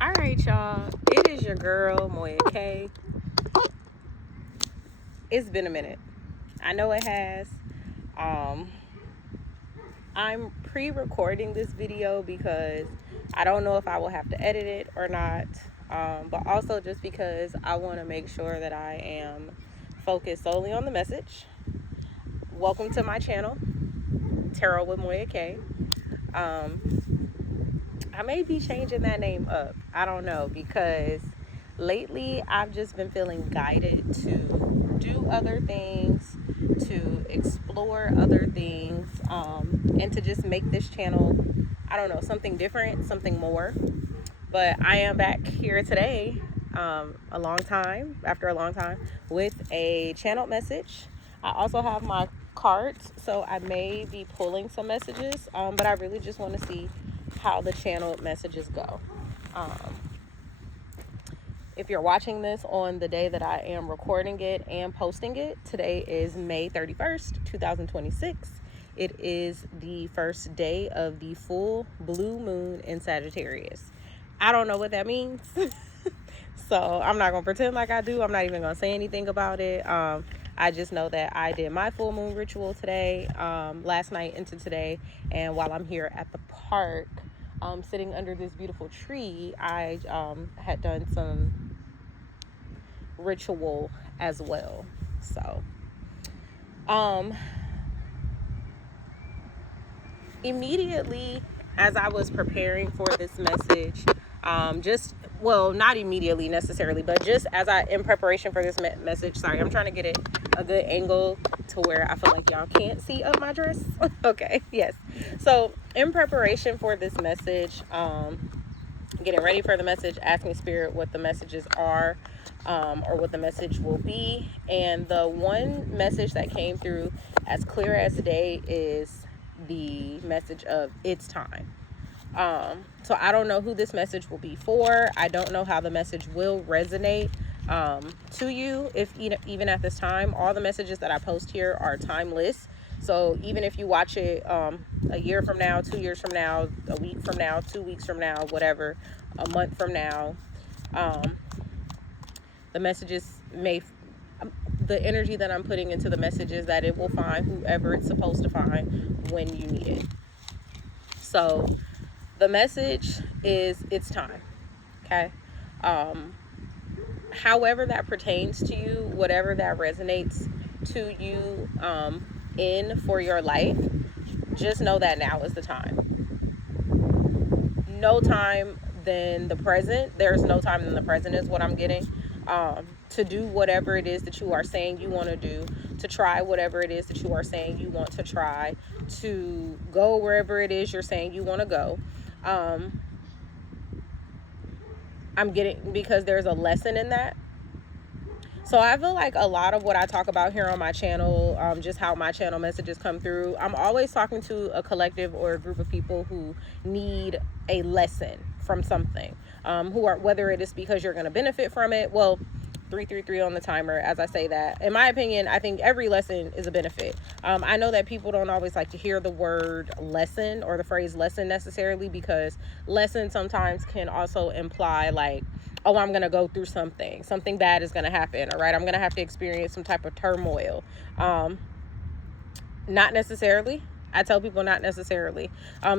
All right, y'all. It is your girl, Moya K. It's been a minute. I know it has. Um, I'm pre-recording this video because I don't know if I will have to edit it or not. But also just because I want to make sure that I am focused solely on the message. Welcome to my channel, Tarot with Moya K. I may be changing that name up. I don't know, because lately I've just been feeling guided to do other things, to explore other things, and to just make this channel, I don't know, something different, something more. But I am back here today, after a long time, with a channeled message. I also have my cards, so I may be pulling some messages, but I really just want to see how the channeled messages go. If you're watching this on the day that I am recording it and posting it, today is May 31st, 2026. It is the first day of the full blue moon in Sagittarius. I don't know what that means. So I'm not going to pretend like I do. I'm not even going to say anything about it. I just know that I did my full moon ritual today, last night into today. And while I'm here at the park, sitting under this beautiful tree, I had done some ritual as well. So immediately as I was preparing for this message, not immediately necessarily, but just as I, in preparation for this message, sorry, I'm trying to get it a good angle to where I feel like y'all can't see up my dress. Okay, yes. So in preparation for this message, getting ready for the message, asking Spirit what the messages are, or what the message will be. And the one message that came through as clear as day is the message of it's time. So I don't know who this message will be for. I don't know how the message will resonate to you. If even at this time, all the messages that I post here are timeless. So even if you watch it a year from now, 2 years from now, a week from now, 2 weeks from now, whatever, a month from now, the messages the energy that I'm putting into the messages, that it will find whoever it's supposed to find when you need it. So the message is it's time. Okay. However that pertains to you, whatever that resonates to you in for your life, just know that now is the time. No time than the present. There's no time than the present is what I'm getting. To do whatever it is that you are saying you want to do, to try whatever it is that you are saying you want to try, to go wherever it is you're saying you want to go. I'm getting, because there's a lesson in that. So I feel like a lot of what I talk about here on my channel, just how my channel messages come through, I'm always talking to a collective or a group of people who need a lesson from something, whether it is because you're going to benefit from it. Well, 333 on the timer, as I say that. In my opinion, I think every lesson is a benefit. I know that people don't always like to hear the word lesson or the phrase lesson necessarily, because lesson sometimes can also imply like, oh, I'm going to go through something bad is going to happen. All right, I'm going to have to experience some type of turmoil. Not necessarily. I tell people not necessarily.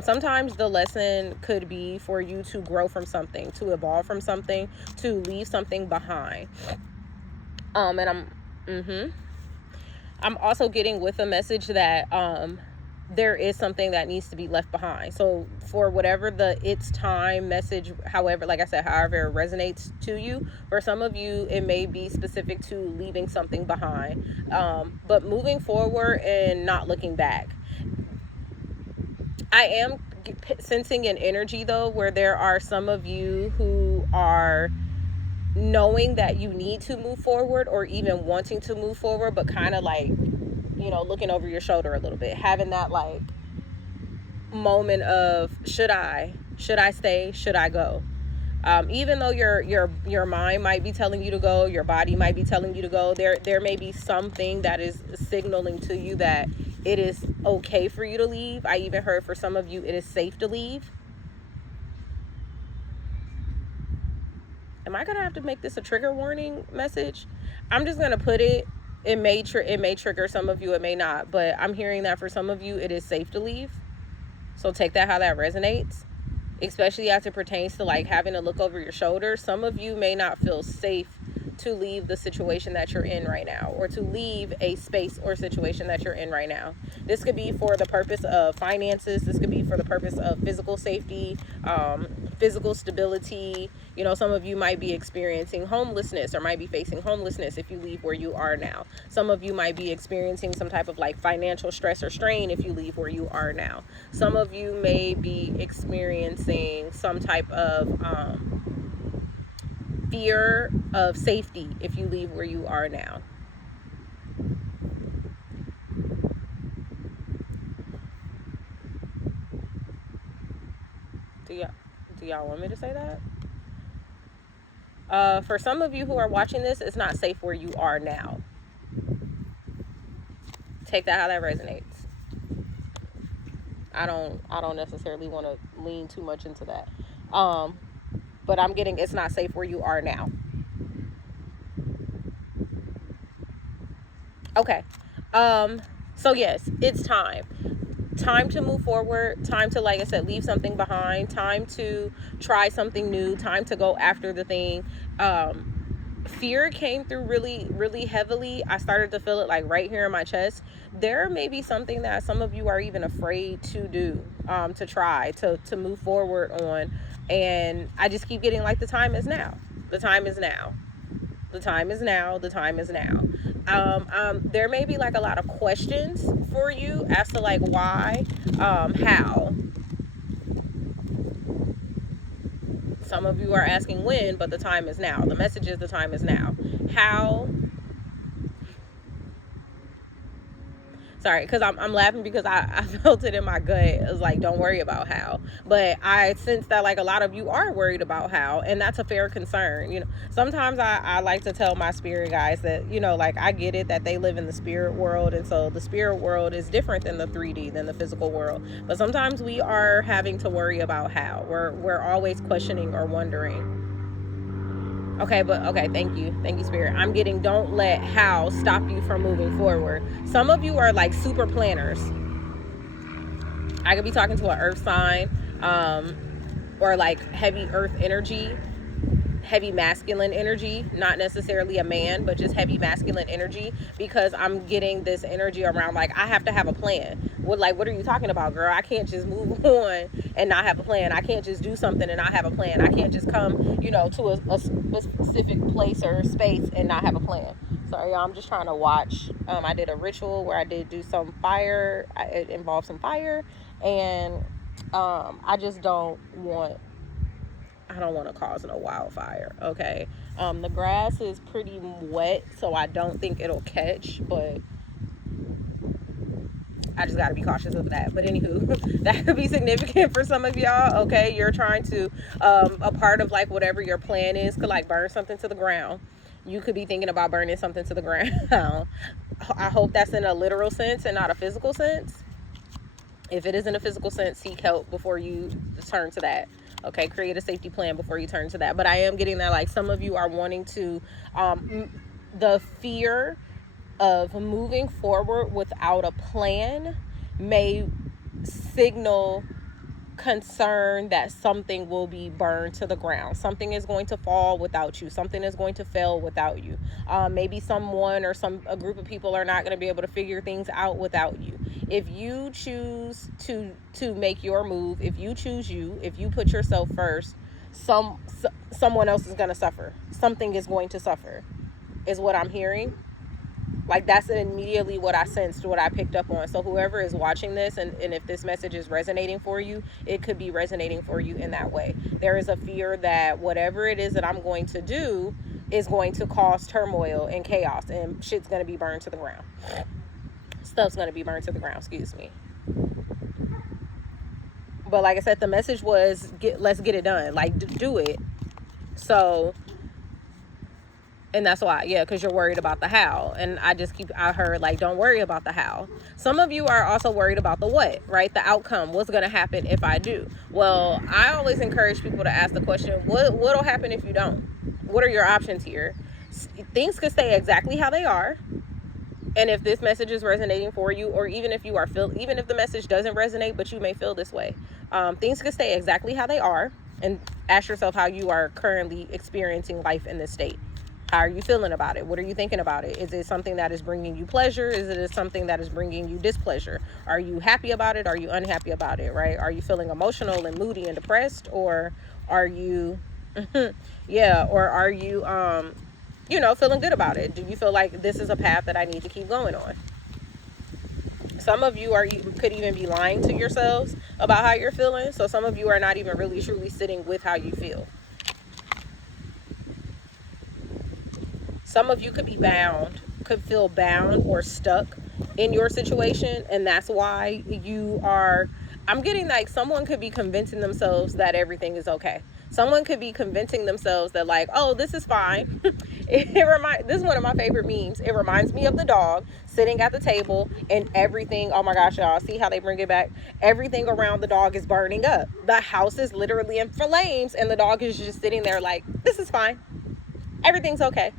Sometimes the lesson could be for you to grow from something, to evolve from something, to leave something behind. And I'm also getting with a message that there is something that needs to be left behind. So for whatever the it's time message, however, like I said, however it resonates to you, for some of you, it may be specific to leaving something behind, but moving forward and not looking back. I am sensing an energy though, where there are some of you who are knowing that you need to move forward, or even wanting to move forward, but kind of like, looking over your shoulder a little bit, having that like moment of should I stay, should I go? Even though your mind might be telling you to go, your body might be telling you to go, there may be something that is signaling to you that it is okay for you to leave. I even heard for some of you it is safe to leave. am I gonna have to make this a trigger warning message? I'm just gonna put it. It may trigger some of you, it may not, but I'm hearing that for some of you it is safe to leave. So take that how that resonates, especially as it pertains to like having to look over your shoulder. Some of you may not feel safe to leave the situation that you're in right now, or to leave a space or situation that you're in right now. This could be for the purpose of finances. This could be for the purpose of physical safety, physical stability. You know, some of you might be experiencing homelessness or might be facing homelessness if you leave where you are now. Some of you might be experiencing some type of like financial stress or strain if you leave where you are now. Some of you may be experiencing some type of fear of safety if you leave where you are now. Do y'all want me to say that? For some of you who are watching this, it's not safe where you are now. Take that how that resonates. I don't necessarily want to lean too much into that. But I'm getting it's not safe where you are now. Okay. So yes, it's time to move forward, time to, like I said, leave something behind, time to try something new, time to go after the thing. Fear came through really, really heavily. I started to feel it like right here in my chest. There may be something that some of you are even afraid to do, to try, to move forward on. And I just keep getting like, the time is now. The time is now. The time is now. The time is now. There may be like a lot of questions for you as to like why, how. Some of you are asking when, but the time is now. The message is the time is now. How? Sorry, because I'm laughing because I felt it in my gut. It was like, don't worry about how. But I sense that like a lot of you are worried about how, and that's a fair concern. You know, sometimes I like to tell my spirit guys that, you know, like I get it that they live in the spirit world, and so the spirit world is different than the 3D, than the physical world. But sometimes we are having to worry about how. We're always questioning or wondering. Okay, thank you, Spirit. I'm getting, don't let how stop you from moving forward. Some of you are like super planners. I could be talking to an earth sign, or like heavy earth energy, heavy masculine energy, not necessarily a man, but just heavy masculine energy, because I'm getting this energy around like I have to have a plan. What are you talking about, girl? I can't just move on and not have a plan. I can't just do something and not have a plan. I can't just come, you know, to a specific place or space and not have a plan. Sorry, y'all, I'm just trying to watch. I did a ritual where I did do some fire. It involved some fire, and I just don't want to cause no wildfire. Okay. The grass is pretty wet, so I don't think it'll catch, but I just got to be cautious of that. But anywho, that could be significant for some of y'all. Okay. You're trying to, a part of like whatever your plan is could like burn something to the ground. You could be thinking about burning something to the ground. I hope that's in a literal sense and not a physical sense. If it is in a physical sense, seek help before you turn to that. Okay, create a safety plan before you turn to that. But I am getting that like some of you are wanting to, the fear of moving forward without a plan may signal concern that something will be burned to the ground. Something is going to fall without you. Something is going to fail without you. Maybe someone or a group of people are not going to be able to figure things out without you. If you choose to make your move, if you choose if you put yourself first, someone else is going to suffer. Something is going to suffer, is what I'm hearing. Like that's immediately what I sensed, what I picked up on. So whoever is watching this, and if this message is resonating for you, it could be resonating for you in that way. There is a fear that whatever it is that I'm going to do is going to cause turmoil and chaos, and shit's going to be burned to the ground. Stuff's going to be burned to the ground, excuse me. But like I said, the message was, let's get it done. Like, do it. So... and that's why, because you're worried about the how. And I heard like, don't worry about the how. Some of you are also worried about the what, right? The outcome. What's going to happen if I do? Well, I always encourage people to ask the question, what'll happen if you don't? what are your options here? Things could stay exactly how they are. And if this message is resonating for you, or even if even if the message doesn't resonate, but you may feel this way, things could stay exactly how they are. And ask yourself how you are currently experiencing life in this state. How are you feeling about it? What are you thinking about it? Is it something that is bringing you pleasure? Is it something that is bringing you displeasure? Are you happy about it? Are you unhappy about it, right? Are you feeling emotional and moody and depressed? Or are you, yeah, or are you, feeling good about it? Do you feel like this is a path that I need to keep going on? Some of you could even be lying to yourselves about how you're feeling. So some of you are not even really truly sitting with how you feel. Some of you could feel bound or stuck in your situation. And that's why I'm getting like someone could be convincing themselves that everything is okay. Someone could be convincing themselves that like, oh, this is fine. This is one of my favorite memes. It reminds me of the dog sitting at the table and everything. Oh my gosh, y'all, see how they bring it back? Everything around the dog is burning up. The house is literally in flames and the dog is just sitting there like, this is fine. Everything's okay.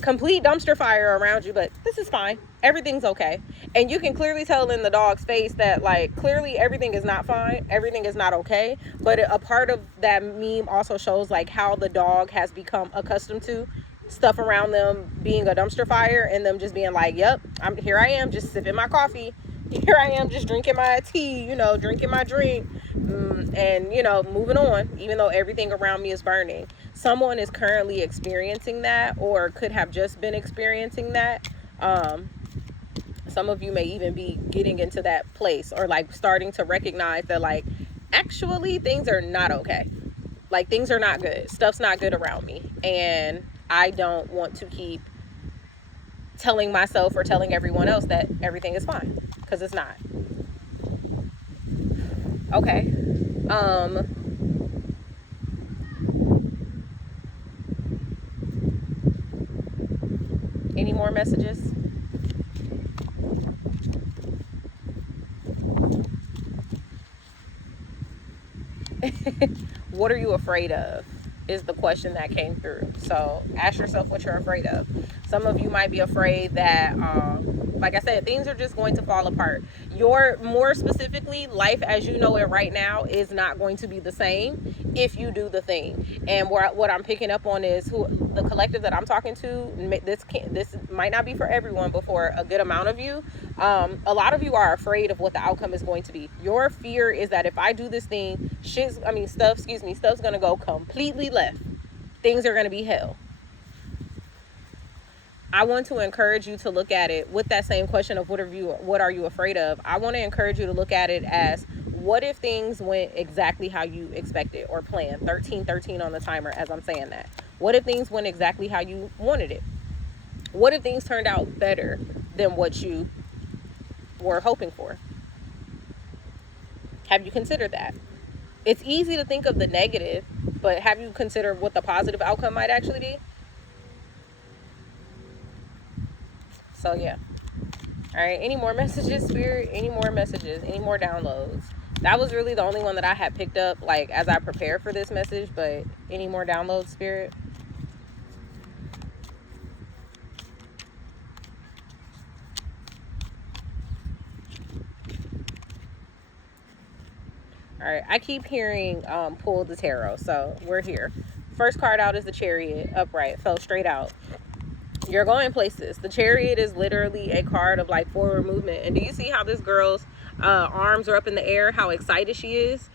Complete dumpster fire around you, but this is fine. Everything's okay. And you can clearly tell in the dog's face that like clearly everything is not fine, everything is not okay. But a part of that meme also shows like how the dog has become accustomed to stuff around them being a dumpster fire and them just being like, yep, here I am just sipping my coffee, here I am just drinking my tea, drinking my drink, and moving on, even though everything around me is burning. Someone is currently experiencing that, or could have just been experiencing that. Some of you may even be getting into that place, or like starting to recognize that like actually things are not okay. Like things are not good. Stuff's not good around me, and I don't want to keep telling myself or telling everyone else that everything is fine, because it's not. Okay. Any more messages? What are you afraid of is the question that came through. So ask yourself what you're afraid of. Some of you might be afraid that, like I said, things are just going to fall apart. More specifically, life as you know it right now is not going to be the same if you do the thing. And what I'm picking up on is the collective that I'm talking to. This might not be for everyone, but for a good amount of you, a lot of you are afraid of what the outcome is going to be. Your fear is that if I do this thing, stuff's gonna go completely left. Things are gonna be hell. I want to encourage you to look at it with that same question of what are you afraid of? I want to encourage you to look at it as, what if things went exactly how you expected or planned? 1313 on the timer as I'm saying that. What if things went exactly how you wanted it? What if things turned out better than what you were hoping for? Have you considered that? It's easy to think of the negative, but have you considered what the positive outcome might actually be? So yeah. All right. Any more messages, Spirit? Any more messages? Any more downloads? That was really the only one that I had picked up, like, as I prepared for this message. But any more downloads, Spirit? All right. I keep hearing pull the tarot. So we're here. First card out is the Chariot, upright, fell straight out. You're going places. The Chariot is literally a card of like forward movement. And do you see how this girl's arms are up in the air, how excited she is?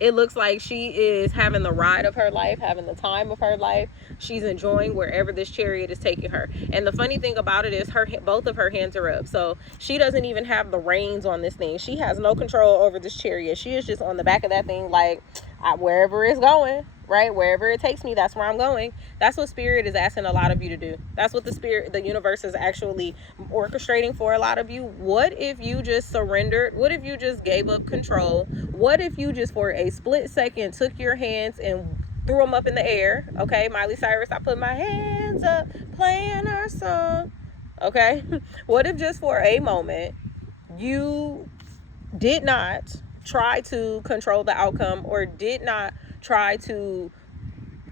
It looks like she is having the ride of her life, having the time of her life. She's enjoying wherever this chariot is taking her. And the funny thing about it is both of her hands are up. So she doesn't even have the reins on this thing. She has no control over this chariot. She is just on the back of that thing like, wherever it's going, right? Wherever it takes me, that's where I'm going. That's what Spirit is asking a lot of you to do. That's what the universe is actually orchestrating for a lot of you. What if you just surrendered? What if you just gave up control? What if you just for a split second took your hands and threw them up in the air? Okay, Miley Cyrus, I put my hands up playing our song. Okay, what if just for a moment you did not try to control the outcome, or did not try to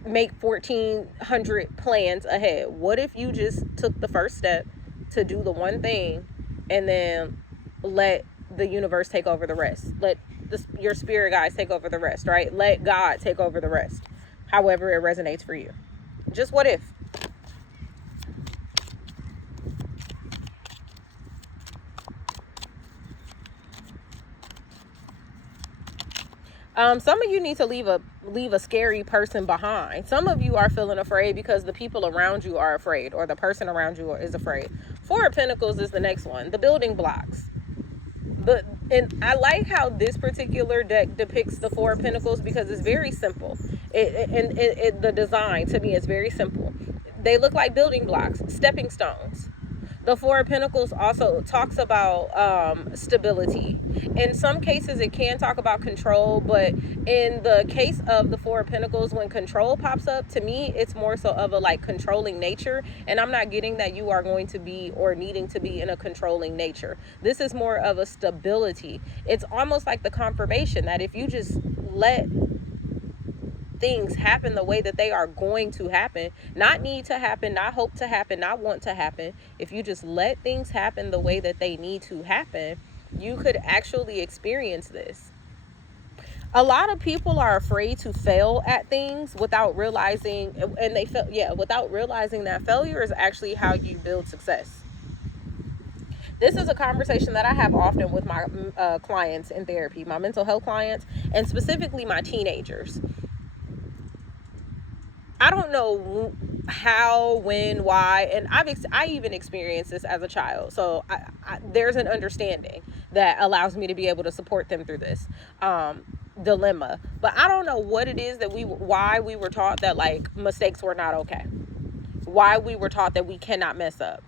make 1,400 plans ahead. What if you just took the first step to do the one thing and then let the universe take over the rest? Let your spirit guides take over the rest, right? Let God take over the rest, however it resonates for you. Just what if? Some of you need to leave a scary person behind. Some of you are feeling afraid because the people around you are afraid, or the person around you is afraid. Four of Pentacles is the next one, the building blocks. And I like how this particular deck depicts the Four of Pentacles because it's very simple. The design to me is very simple. They look like building blocks, stepping stones. The Four of Pentacles also talks about stability. In some cases, it can talk about control, but in the case of the Four of Pentacles, when control pops up, to me, it's more so of a like controlling nature. And I'm not getting that you are going to be or needing to be in a controlling nature. This is more of a stability. It's almost like the confirmation that if you just let things happen the way that they are going to happen, not need to happen, not hope to happen, not want to happen, if you just let things happen the way that they need to happen, you could actually experience this. A lot of people are afraid to fail at things without realizing, without realizing that failure is actually how you build success. This is a conversation that I have often with my clients in therapy, my mental health clients, and specifically my teenagers. I don't know how, when, why, and I even experienced this as a child. So there's an understanding that allows me to be able to support them through this dilemma. But I don't know what it is that why we were taught that like mistakes were not okay. Why we were taught that we cannot mess up.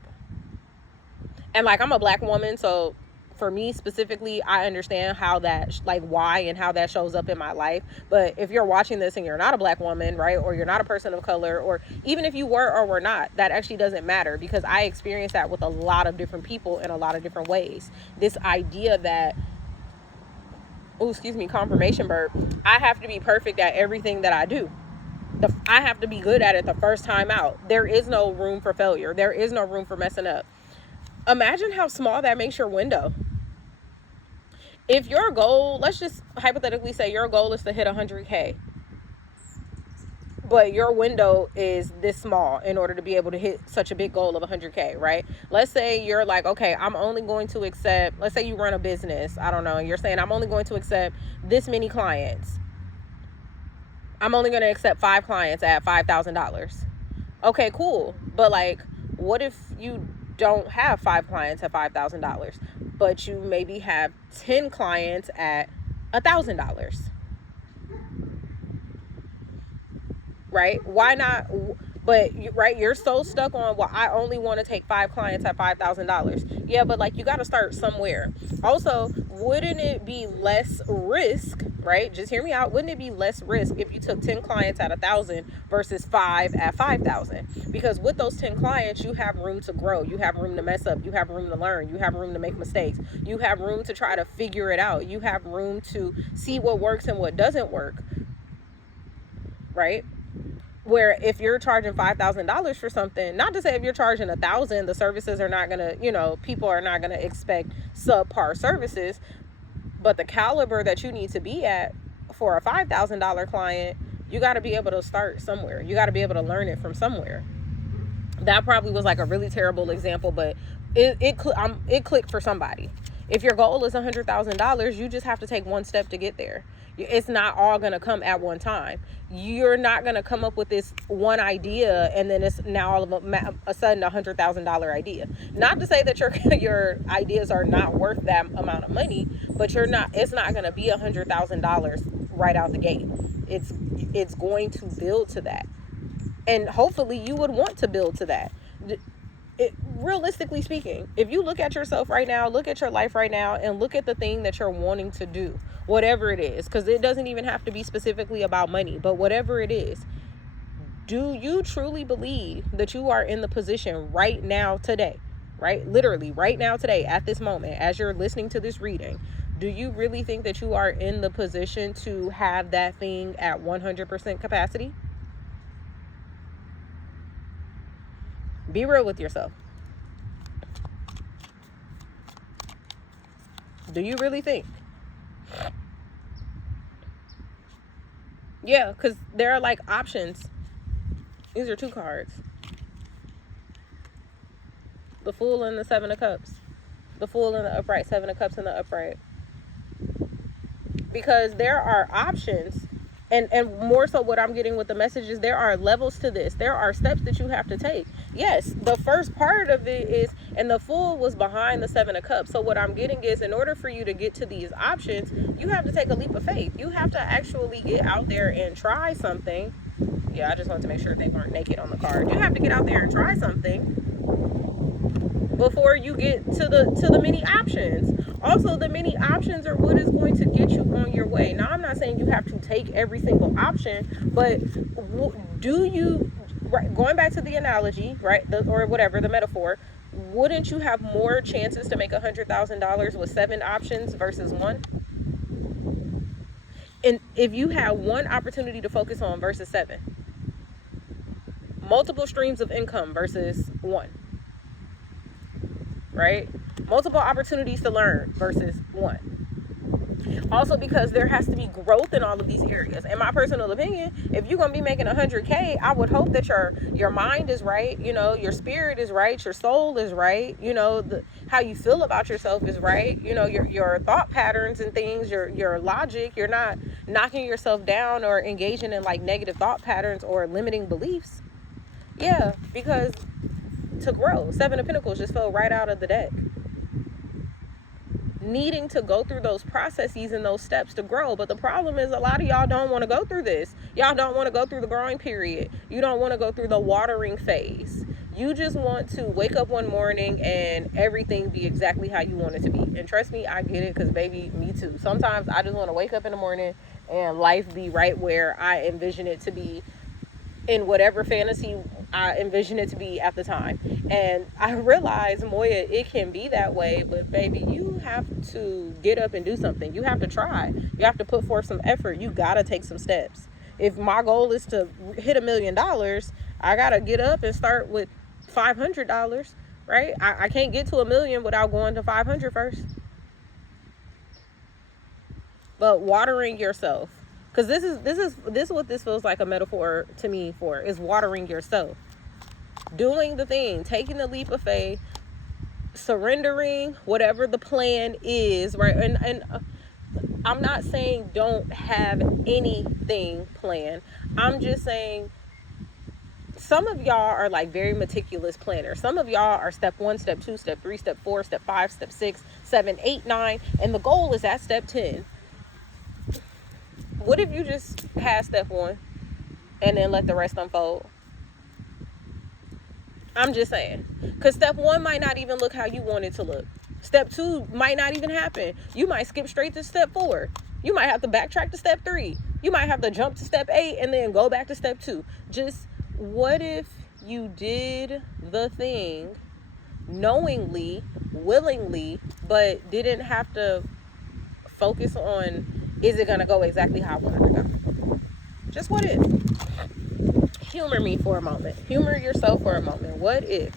And like, I'm a Black woman, so for me specifically, I understand how that, like why and how that shows up in my life. But if you're watching this and you're not a Black woman, right, or you're not a person of color, or even if you were or were not, that actually doesn't matter, because I experienced that with a lot of different people in a lot of different ways. This idea that, confirmation burp, I have to be perfect at everything that I do. I have to be good at it the first time out. There is no room for failure. There is no room for messing up. Imagine how small that makes your window. If your goal, let's just hypothetically say your goal is to hit 100K, but your window is this small in order to be able to hit such a big goal of 100K, right? Let's say you're like, okay, I'm only going to accept, let's say you run a business, I don't know, and you're saying I'm only going to accept this many clients. I'm only going to accept 5 clients at $5,000. Okay, cool. But like, what if you don't have 5 clients at $5,000, but you maybe have 10 clients at $1,000, right? Why not? But right, you're so stuck on, well, I only want to take 5 clients at $5,000. Yeah, but like, you got to start somewhere. Also, wouldn't it be less risk, right? Just hear me out. Wouldn't it be less risk if you took 10 clients at 1,000 versus 5 at 5,000? Because with those 10 clients, you have room to grow. You have room to mess up. You have room to learn. You have room to make mistakes. You have room to try to figure it out. You have room to see what works and what doesn't work, right? Where if you're charging $5,000 for something, not to say if you're charging 1,000, the services are not gonna, people are not gonna expect subpar services, but the caliber that you need to be at for a $5,000 client, you got to be able to start somewhere. You got to be able to learn it from somewhere. That probably was like a really terrible example, but it clicked for somebody. If your goal is $100,000, you just have to take one step to get there. It's not all going to come at one time. You're not going to come up with this one idea and then it's now all of a sudden $100,000 idea. Not to say that your ideas are not worth that amount of money, but it's not going to be $100,000 right out the gate. It's going to build to that. And hopefully you would want to build to that. Realistically speaking, if you look at yourself right now, look at your life right now, and look at the thing that you're wanting to do, whatever it is, because it doesn't even have to be specifically about money, but whatever it is, do you truly believe that you are in the position right now today, right? Literally right now today, at this moment, as you're listening to this reading, do you really think that you are in the position to have that thing at 100% capacity? Be real with yourself. Do you really think? Yeah, because there are like options. These are 2 cards. The Fool and the 7 of Cups. The Fool and the upright, 7 of Cups and the upright. Because there are options. And more so what I'm getting with the message is there are levels to this. There are steps that you have to take. Yes, the first part of it is, and the Fool was behind the 7 of Cups. So what I'm getting is, in order for you to get to these options, you have to take a leap of faith. You have to actually get out there and try something. Yeah, I just wanted to make sure they weren't naked on the card. You have to get out there and try something before you get to the many options. Also, the many options are what is going to get you on your way. Now, I'm not saying you have to take every single option, but do you, right, going back to the analogy, right, or whatever, the metaphor, wouldn't you have more chances to make $100,000 with 7 options versus 1? And if you have 1 opportunity to focus on versus 7, multiple streams of income versus 1. Right? Multiple opportunities to learn versus 1. Also, because there has to be growth in all of these areas. In my personal opinion, if you're going to be making 100K, I would hope that your mind is right, you know, your spirit is right, your soul is right, you know, how you feel about yourself is right, you know, your thought patterns and things, your logic, you're not knocking yourself down or engaging in like negative thought patterns or limiting beliefs. Yeah, because to grow, 7 of Pentacles just fell right out of the deck. Needing to go through those processes and those steps to grow. But the problem is, a lot of y'all don't want to go through this. Y'all don't want to go through the growing period. You don't want to go through the watering phase. You just want to wake up one morning and everything be exactly how you want it to be. And trust me, I get it, because baby, me too. Sometimes I just want to wake up in the morning and life be right where I envision it to be, in whatever fantasy I envision it to be at the time. And I realize, Moya, it can be that way, but baby, you have to get up and do something. You have to try. You have to put forth some effort. You gotta take some steps. If my goal is to hit $1 million, I gotta get up and start with $500, right? I can't get to $1 million without going to 500 first. But watering yourself, because this is what this feels like a metaphor to me for, is watering yourself. Doing the thing, taking the leap of faith, surrendering whatever the plan is, right? And I'm not saying don't have anything planned. I'm just saying some of y'all are like very meticulous planners. Some of y'all are step 1, step 2, step 3, step 4, step 5, step 6, 7, 8, 9, and the goal is at step 10. What if you just had step 1 and then let the rest unfold? I'm just saying, because step 1 might not even look how you want it to look. Step 2 might not even happen. You might skip straight to step 4. You might have to backtrack to step 3. You might have to jump to step 8 and then go back to step 2. Just what if you did the thing knowingly, willingly, but didn't have to focus on, is it going to go exactly how I want it to go? Just what if? Humor me for a moment. Humor yourself for a moment. What if?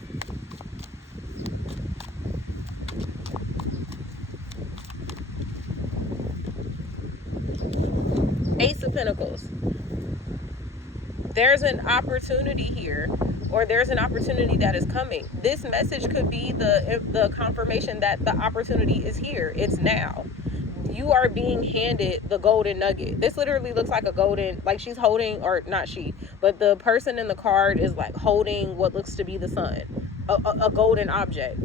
Ace of Pentacles. There's an opportunity here, or there's an opportunity that is coming. This message could be the confirmation that the opportunity is here. It's now. You are being handed the golden nugget. This literally looks like a golden, like she's holding, or not she, but the person in the card is like holding what looks to be the sun, a golden object.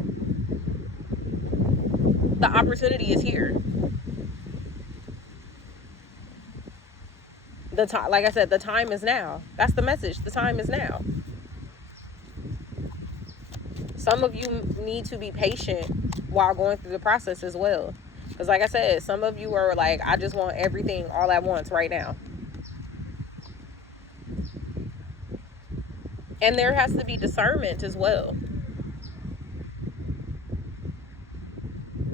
The opportunity is here. The time, like I said, the time is now. That's the message. The time is now. Some of you need to be patient while going through the process as well. Because like I said, some of you are like, I just want everything all at once right now. And there has to be discernment as well.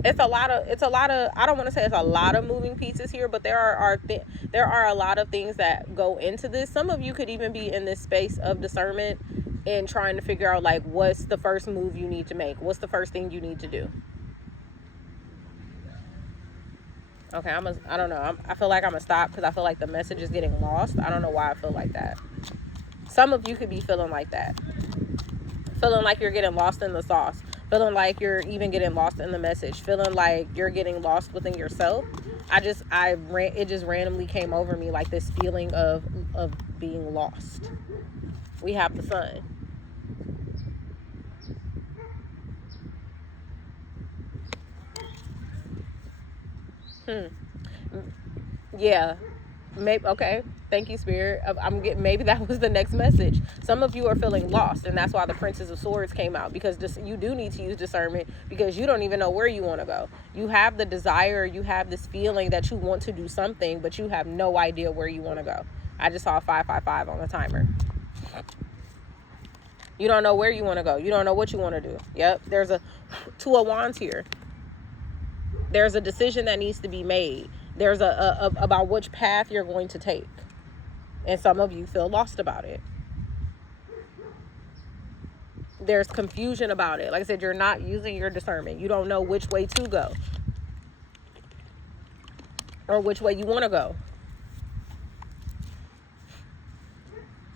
It's a lot of, I don't want to say it's a lot of moving pieces here, but there are a lot of things that go into this. Some of you could even be in this space of discernment in trying to figure out, like, what's the first move you need to make? What's the first thing you need to do? Okay, I don't know. I feel like I'm going to stop because I feel like the message is getting lost. I don't know why I feel like that. Some of you could be feeling like that. Feeling like you're getting lost in the sauce. Feeling like you're even getting lost in the message. Feeling like you're getting lost within yourself. It just randomly came over me, like this feeling of being lost. We have the sun. Yeah. Maybe, okay. Thank you, Spirit. Maybe that was the next message. Some of you are feeling lost, and that's why the Princess of Swords came out, because you do need to use discernment, because you don't even know where you want to go. You have the desire, you have this feeling that you want to do something, but you have no idea where you want to go. I just saw 555 on the timer. You don't know where you want to go. You don't know what you want to do. Yep. There's a Two of Wands here. There's a decision that needs to be made. There's about which path you're going to take. And some of you feel lost about it. There's confusion about it. Like I said, you're not using your discernment. You don't know which way to go. Or which way you want to go.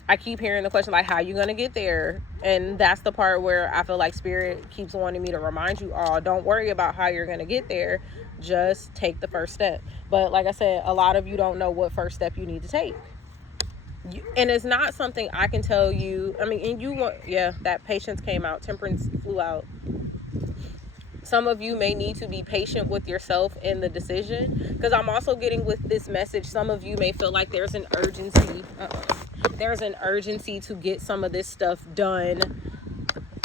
I keep hearing the question, like, how are you going to get there? And that's the part where I feel like Spirit keeps wanting me to remind you all, don't worry about how you're going to get there. Just take the first step. But like I said, a lot of you don't know what first step you need to take. And it's not something I can tell you. I mean, and you want, yeah, that patience came out. Temperance flew out. Some of you may need to be patient with yourself in the decision. Because I'm also getting with this message, some of you may feel like there's an urgency. There's an urgency to get some of this stuff done.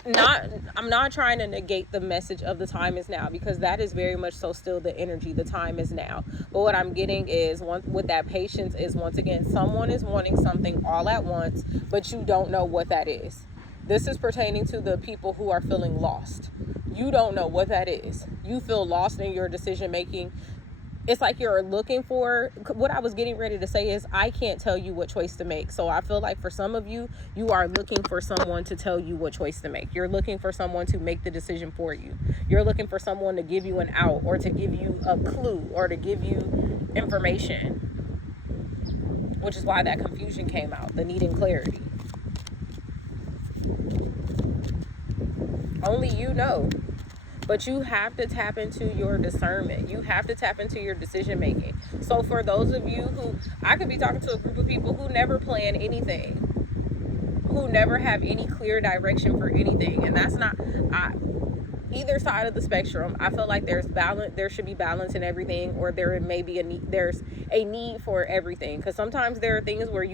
I'm not trying to negate the message of the time is now, because that is very much so still the energy. The time is now. But what I'm getting is, with that patience is, once again, someone is wanting something all at once, but you don't know what that is. This is pertaining to the people who are feeling lost. You don't know what that is. You feel lost in your decision making. It's like you're looking for, what I was getting ready to say is, I can't tell you what choice to make. So I feel like for some of you, you are looking for someone to tell you what choice to make. You're looking for someone to make the decision for you. You're looking for someone to give you an out, or to give you a clue, or to give you information. Which is why that confusion came out, the needing clarity. Only you know. But you have to tap into your discernment. You have to tap into your decision making. So for those of you who, I could be talking to a group of people who never plan anything, who never have any clear direction for anything. And that's not, either side of the spectrum. I feel like there's balance. There should be balance in everything, or there may be there's a need for everything. Because sometimes there are things where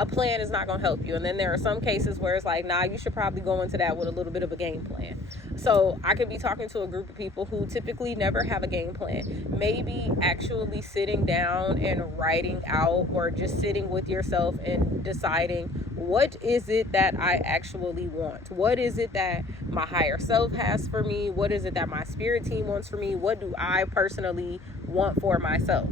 a plan is not going to help you. And then there are some cases where it's like, nah, you should probably go into that with a little bit of a game plan. So I could be talking to a group of people who typically never have a game plan. Maybe actually sitting down and writing out, or just sitting with yourself and deciding, what is it that I actually want? What is it that my higher self has for me? What is it that my spirit team wants for me? What do I personally want for myself?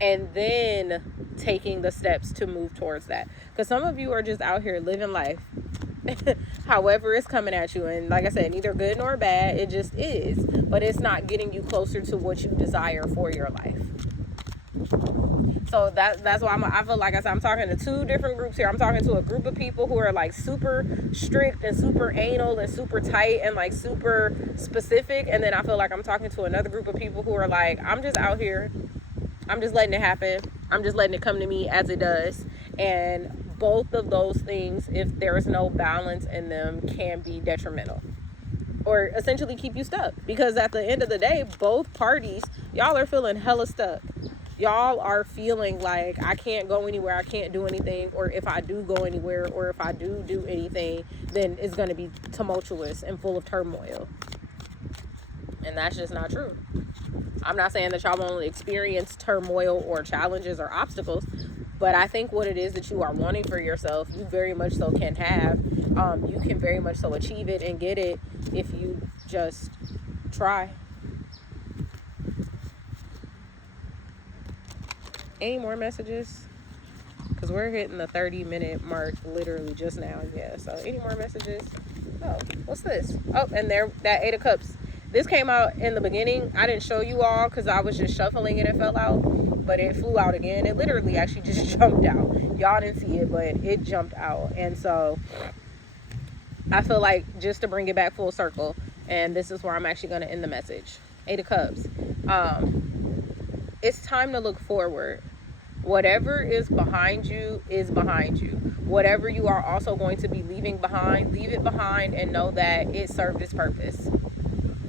And then taking the steps to move towards that. Because some of you are just out here living life however it's coming at you. And like I said, neither good nor bad. It just is. But it's not getting you closer to what you desire for your life. So that's why I feel like I said, I'm talking to two different groups here. I'm talking to a group of people who are like super strict and super anal and super tight and like super specific. And then I feel like I'm talking to another group of people who are like, I'm just out here. I'm just letting it happen. I'm just letting it come to me as it does. And both of those things, if there is no balance in them, can be detrimental, or essentially keep you stuck. Because at the end of the day, both parties, y'all are feeling hella stuck. Y'all are feeling like, I can't go anywhere, I can't do anything, or if I do go anywhere, or if I do anything, then it's going to be tumultuous and full of turmoil. And that's just not true. I'm not saying that y'all won't experience turmoil or challenges or obstacles, but I think what it is that you are wanting for yourself, you very much so can have. You can very much so achieve it and get it if you just try. Any more messages? Because we're hitting the 30-minute mark literally just now. Yeah, so any more messages? Oh, what's this? Oh, and there, that 8 of Cups. This came out in the beginning. I didn't show you all because I was just shuffling and it fell out. But it flew out again. It literally actually just jumped out. Y'all didn't see it, but it jumped out. And so I feel like just to bring it back full circle, and this is where I'm actually going to end the message. 8 of Cups. It's time to look forward. Whatever is behind you is behind you. Whatever you are also going to be leaving behind, leave it behind and know that it served its purpose.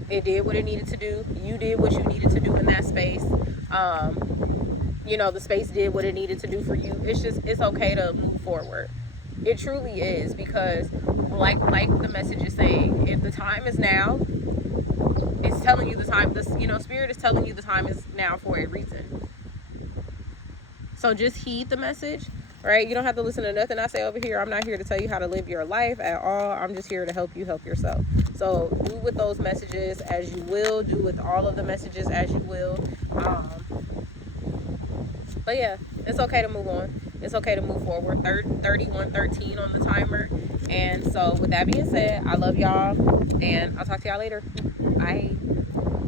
It did what it needed to do. You did what you needed to do in that space. You know, the space did what it needed to do for you. It's okay to move forward. It truly is, because like the message is saying, if the time is now, it's telling you the time. This, you know, Spirit is telling you the time is now for a reason. So just heed the message, right? You don't have to listen to nothing I say over here. I'm not here to tell you how to live your life at all. I'm just here to help you help yourself. So do with those messages as you will. Do with all of the messages as you will. But yeah, it's okay to move on. It's okay to move forward. 31:13 on the timer. And so with that being said, I love y'all, and I'll talk to y'all later. Bye.